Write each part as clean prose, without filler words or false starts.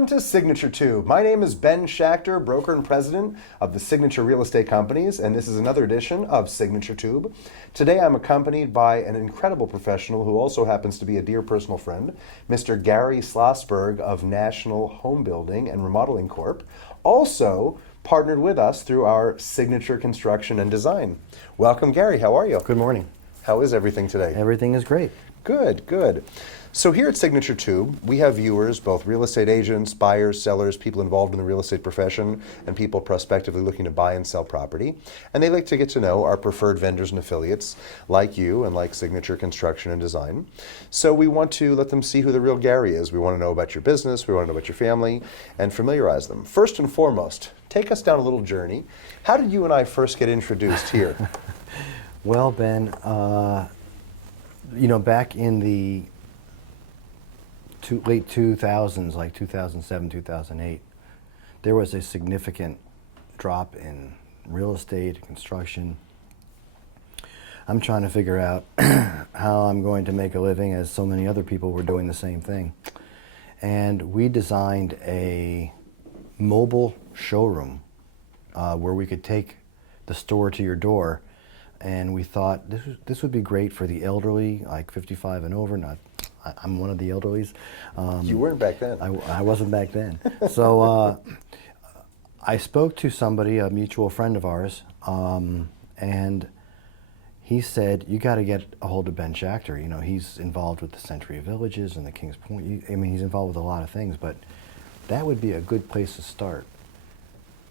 Welcome to Signature Tube. My name is Ben Schachter, broker and president of the Signature Real Estate Companies, and this is another edition of Signature Tube. Today I'm accompanied by an incredible professional who also happens to be a dear personal friend, Mr. Gary Slossberg of National Home Building and Remodeling Corp, also partnered with us through our Signature Construction and Design. Welcome, Gary. How are you? Good morning. How is everything today? Everything is great. Good, good. So here at Signature Tube, we have viewers, both real estate agents, buyers, sellers, people involved in the real estate profession, and people prospectively looking to buy and sell property. And they like to get to know our preferred vendors and affiliates, like you and like Signature Construction and Design. So we want to let them see who the real Gary is. We want to know about your business, we want to know about your family, and familiarize them. First and foremost, take us down a little journey. How did you and I first get introduced here? Well, Ben, back in the late 2000s, like 2007, 2008, there was a significant drop in real estate, construction. I'm trying to figure out how I'm going to make a living, as so many other people were doing the same thing. And we designed a mobile showroom where we could take the store to your door. And we thought this would be great for the elderly, like 55 and over. I'm one of the elderlies. You weren't back then. I wasn't back then. So I spoke to somebody, a mutual friend of ours, and he said, you got to get a hold of Ben Schachter. You know, he's involved with the Century Villages and the Kings Point. I mean, he's involved with a lot of things, but that would be a good place to start.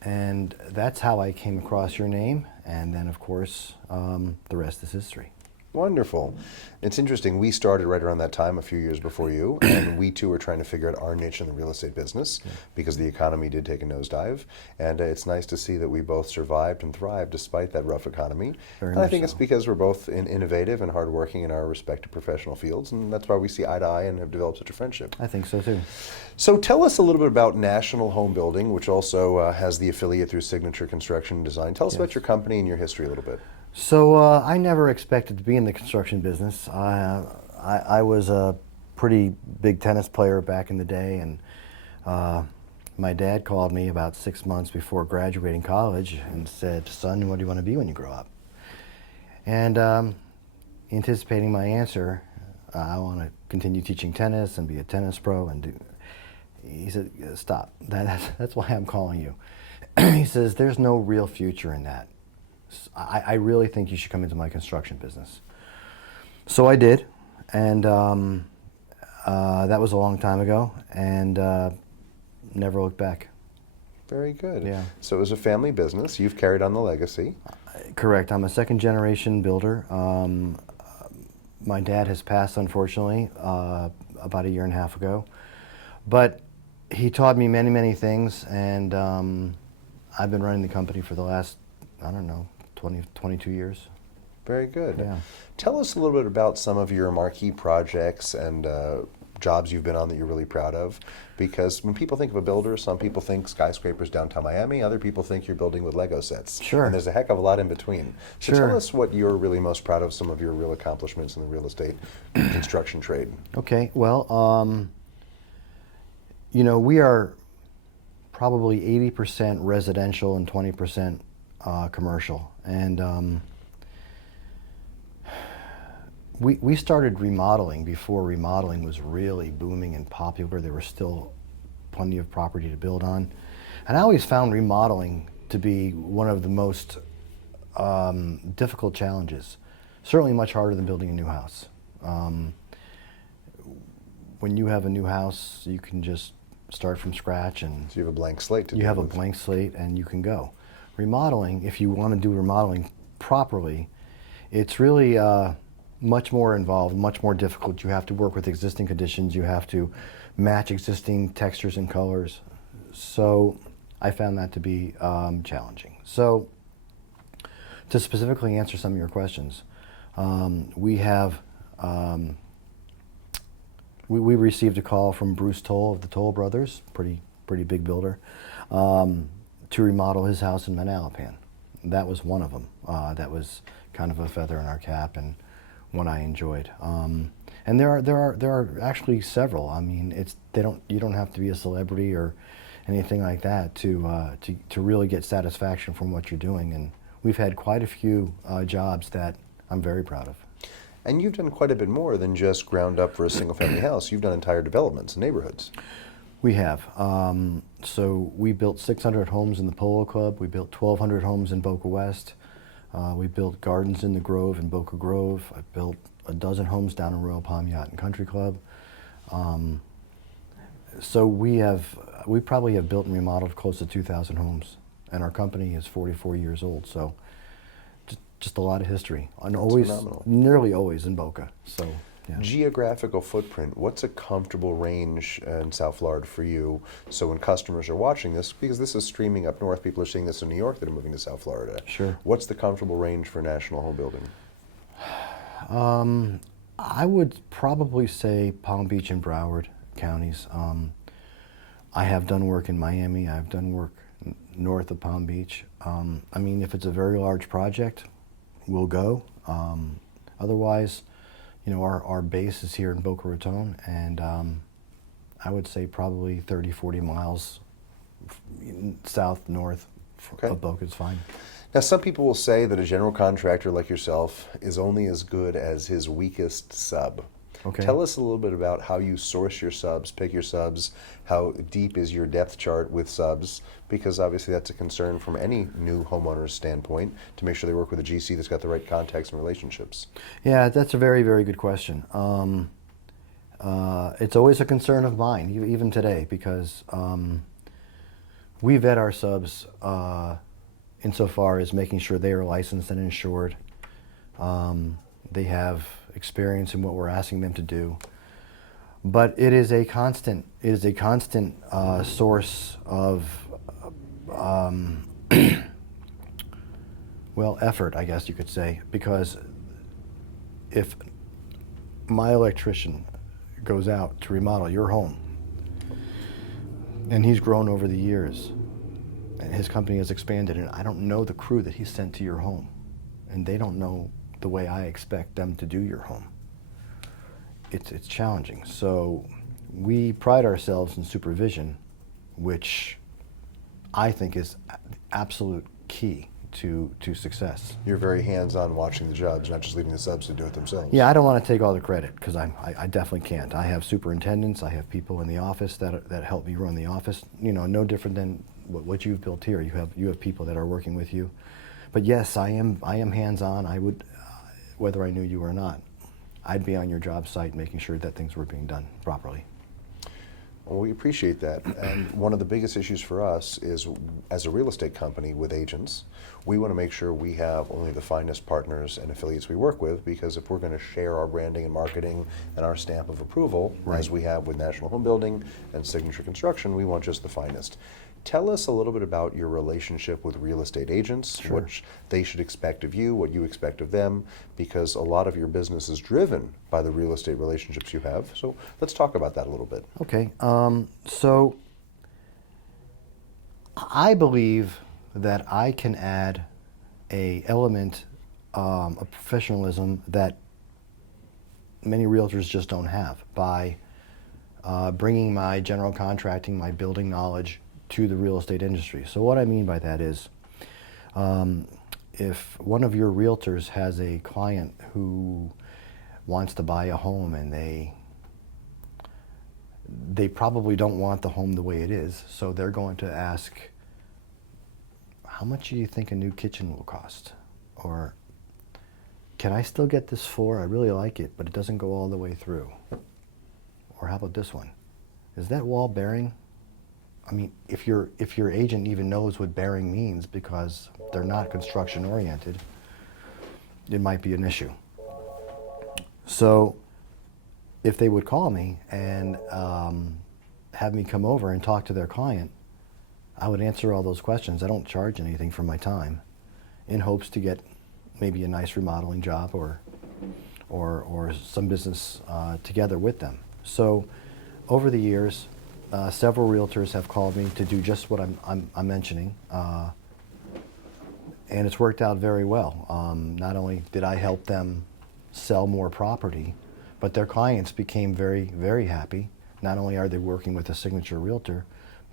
And that's how I came across your name, and then of course the rest is history. Wonderful. It's interesting, we started right around that time a few years before you, and we too were trying to figure out our niche in the real estate business because the economy did take a nosedive, and it's nice to see that we both survived and thrived despite that rough economy. Very and I much think so. It's because we're both innovative and hardworking in our respective professional fields, and that's why we see eye to eye and have developed such a friendship. I think so too. So tell us a little bit about National Home Building, which also has the affiliate through Signature Construction and Design. Tell us about your company and your history a little bit. So I never expected to be in the construction business. I was a pretty big tennis player back in the day, and my dad called me about 6 months before graduating college and said, son, what do you want to be when you grow up? And anticipating my answer, I want to continue teaching tennis and be a tennis pro. And he said, stop, that's why I'm calling you. He says, there's no real future in that. I really think you should come into my construction business. So I did, and that was a long time ago, and never looked back. Very good. Yeah. So it was a family business. You've carried on the legacy. Correct. I'm a second generation builder. My dad has passed, unfortunately, about a year and a half ago. But he taught me many, many things, and I've been running the company for the last, I don't know, 22 years. Very good. Yeah. Tell us a little bit about some of your marquee projects and jobs you've been on that you're really proud of. Because when people think of a builder, some people think skyscrapers downtown Miami, other people think you're building with Lego sets. Sure. And there's a heck of a lot in between. So Sure. tell us what you're really most proud of, some of your real accomplishments in the real estate construction trade. Okay, well, we are probably 80% residential and 20% commercial. And we started remodeling before remodeling was really booming and popular. There was still plenty of property to build on. And I always found remodeling to be one of the most difficult challenges. Certainly much harder than building a new house. When you have a new house, you can just start from scratch, and So you have a blank slate to you deal have a with. blank slate and you can go. Remodeling, if you want to do remodeling properly, it's really much more involved, much more difficult. You have to work with existing conditions. You have to match existing textures and colors. So I found that to be challenging. So to specifically answer some of your questions, we have we received a call from Bruce Toll of the Toll Brothers, pretty big builder, to remodel his house in Manalapan. That was one of them. That was kind of a feather in our cap and one I enjoyed. And And there are actually several. I mean, you don't have to be a celebrity or anything like that to really get satisfaction from what you're doing. And we've had quite a few jobs that I'm very proud of. And you've done quite a bit more than just ground up for a single family house. You've done entire developments, neighborhoods. We have. So we built 600 homes in the Polo Club. We built 1,200 homes in Boca West. We built gardens in the Grove in Boca Grove. I built a dozen homes down in Royal Palm Yacht and Country Club. So we probably have built and remodeled close to 2,000 homes, and our company is 44 years old. So just a lot of history, and nearly always in Boca. So. Yeah. Geographical footprint, what's a comfortable range in South Florida for you? So when customers are watching this, because this is streaming up north, people are seeing this in New York that are moving to South Florida. Sure. What's the comfortable range for national home building? I would probably say Palm Beach and Broward counties. I have done work in Miami. I've done work north of Palm Beach. I mean, if it's a very large project, we'll go. Otherwise, you know, our base is here in Boca Raton, and I would say probably 30, 40 miles south, north of Boca is fine. Now, some people will say that a general contractor like yourself is only as good as his weakest sub. Okay. Tell us a little bit about how you source your subs, pick your subs, how deep is your depth chart with subs, because obviously that's a concern from any new homeowner's standpoint, to make sure they work with a GC that's got the right contacts and relationships. Yeah, that's a very, very good question. It's always a concern of mine, even today, because we vet our subs insofar as making sure they are licensed and insured. They have experience in what we're asking them to do. But it is a constant source of well, effort, I guess you could say, because if my electrician goes out to remodel your home, and he's grown over the years, and his company has expanded, and I don't know the crew that he sent to your home, and they don't know the way I expect them to do your home, it's challenging. So we pride ourselves in supervision, which I think is absolute key to success. You're very hands-on watching the jobs, not just leaving the subs to do it themselves. Yeah, I don't want to take all the credit, because I definitely can't. I have superintendents, I have people in the office that help me run the office. You know, no different than what you've built here. You have people that are working with you. But yes, I am hands-on. I would, whether I knew you or not, I'd be on your job site making sure that things were being done properly. Well, we appreciate that. And one of the biggest issues for us is, as a real estate company with agents, we want to make sure we have only the finest partners and affiliates we work with, because if we're going to share our branding and marketing and our stamp of approval, right, as we have with National Home Building and Signature Construction, we want just the finest. Tell us a little bit about your relationship with real estate agents, Sure, what they should expect of you, what you expect of them, because a lot of your business is driven by the real estate relationships you have. So let's talk about that a little bit. Okay, so I believe that I can add a element of professionalism that many realtors just don't have by bringing my general contracting, my building knowledge to the real estate industry. So what I mean by that is, if one of your realtors has a client who wants to buy a home, and they probably don't want the home the way it is, so they're going to ask, how much do you think a new kitchen will cost? Or, can I still get this floor? I really like it, but it doesn't go all the way through. Or how about this one? Is that wall bearing? I mean, if your agent even knows what bearing means, because they're not construction oriented, it might be an issue. So if they would call me and have me come over and talk to their client, I would answer all those questions. I don't charge anything for my time, in hopes to get maybe a nice remodeling job or some business together with them. So over the years, several realtors have called me to do just what I'm mentioning, and it's worked out very well. Not only did I help them sell more property, But their clients became very, very happy. Not only are they working with a signature realtor,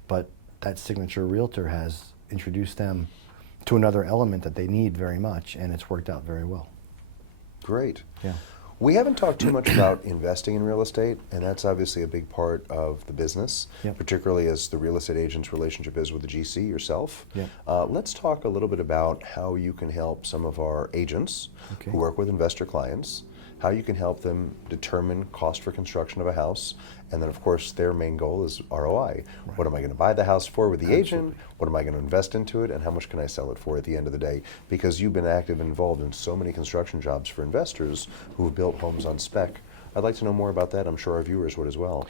but that signature realtor has introduced them to another element that they need very much, and it's worked out very well. Great. Yeah. We haven't talked too much about investing in real estate, and that's obviously a big part of the business, Yep. particularly as the real estate agent's relationship is with the GC yourself. Yep. Let's talk a little bit about how you can help some of our agents Okay. who work with investor clients, how you can help them determine cost for construction of a house, and then of course their main goal is ROI. Right. What am I going to buy the house for with the Absolutely. agent? What am I going to invest into it, and how much can I sell it for at the end of the day? Because you've been active and involved in so many construction jobs for investors who have built homes on spec. I'd like to know more about that. I'm sure our viewers would as well.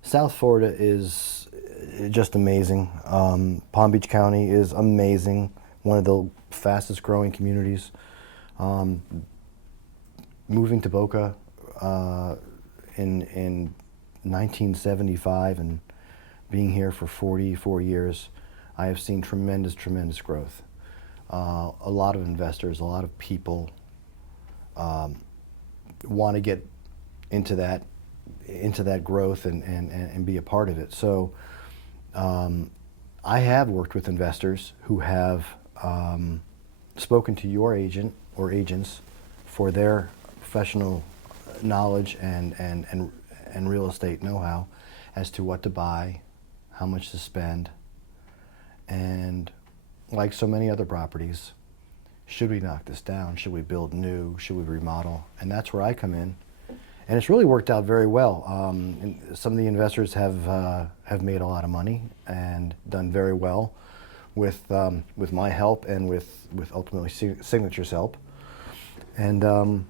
South Florida is just amazing. Palm Beach County is amazing, one of the fastest growing communities. Moving to Boca in 1975 and being here for 44 years, I have seen tremendous, tremendous growth. A lot of investors, a lot of people want to get into that growth and be a part of it. So I have worked with investors who have spoken to your agent or agents for their professional knowledge and real estate know-how as to what to buy, how much to spend, and like so many other properties, should we knock this down? Should we build new? Should we remodel? And that's where I come in. And it's really worked out very well. And some of the investors have made a lot of money and done very well with my help and with ultimately Signature's help. And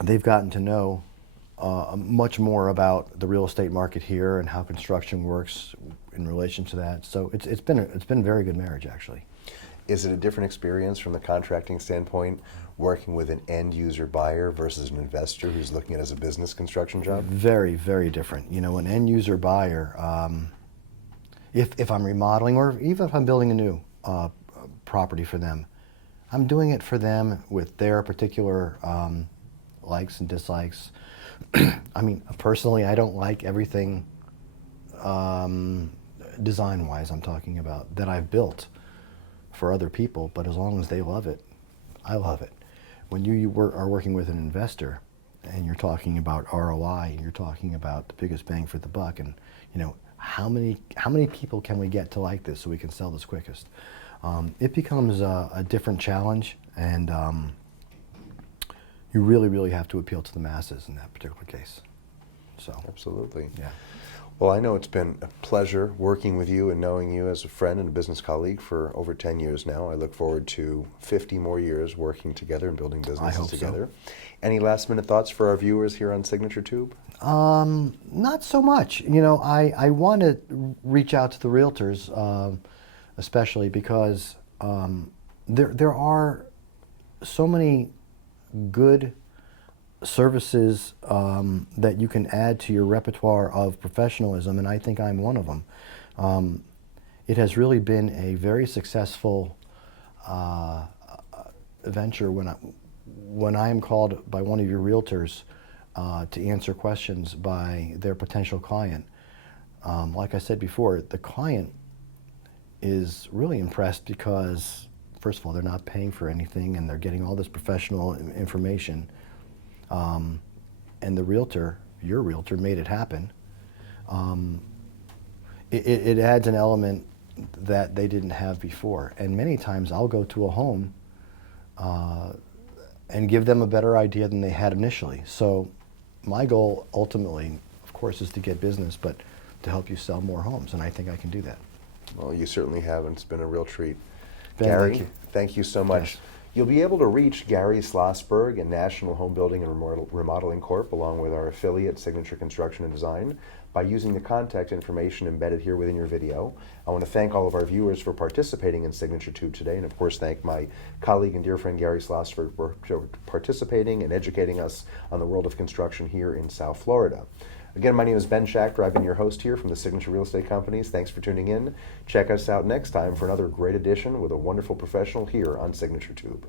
they've gotten to know much more about the real estate market here and how construction works in relation to that. So it's been a very good marriage, actually. Is it a different experience from the contracting standpoint, working with an end user buyer versus an investor who's looking at it as a business construction job? Very, very different. You know, an end user buyer, if I'm remodeling or even if I'm building a new property for them, I'm doing it for them with their particular likes and dislikes. I mean, personally, I don't like everything design-wise I'm talking about that I've built for other people, but as long as they love it, I love it. When you are working with an investor and you're talking about ROI and you're talking about the biggest bang for the buck, and you know, how many people can we get to like this so we can sell this quickest? It becomes a different challenge, and you really, really have to appeal to the masses in that particular case. So, Absolutely. yeah. Well, I know it's been a pleasure working with you and knowing you as a friend and a business colleague for over 10 years now. I look forward to 50 more years working together and building businesses hope so. together. Any last minute thoughts for our viewers here on Signature Tube? Not so much. You know, I want to reach out to the realtors, especially because there are so many good services that you can add to your repertoire of professionalism, and I think I'm one of them. It has really been a very successful venture when I am called by one of your realtors to answer questions by their potential client. Like I said before, the client is really impressed because, first of all, they're not paying for anything and they're getting all this professional information. And the realtor, your realtor, made it happen. It adds an element that they didn't have before. And many times I'll go to a home and give them a better idea than they had initially. So my goal ultimately, of course, is to get business, but to help you sell more homes, and I think I can do that. Well, you certainly have, and it's been a real treat. Ben, Gary, thank you. so much. Yes. You'll be able to reach Gary Slossberg and National Home Building and Remodeling Corp, along with our affiliate, Signature Construction and Design, by using the contact information embedded here within your video. I want to thank all of our viewers for participating in Signature Tube today, and of course thank my colleague and dear friend Gary Slossberg for participating and educating us on the world of construction here in South Florida. Again, my name is Ben Schachter. I've been your host here from the Signature Real Estate Companies. Thanks for tuning in. Check us out next time for another great edition with a wonderful professional here on Signature Tube.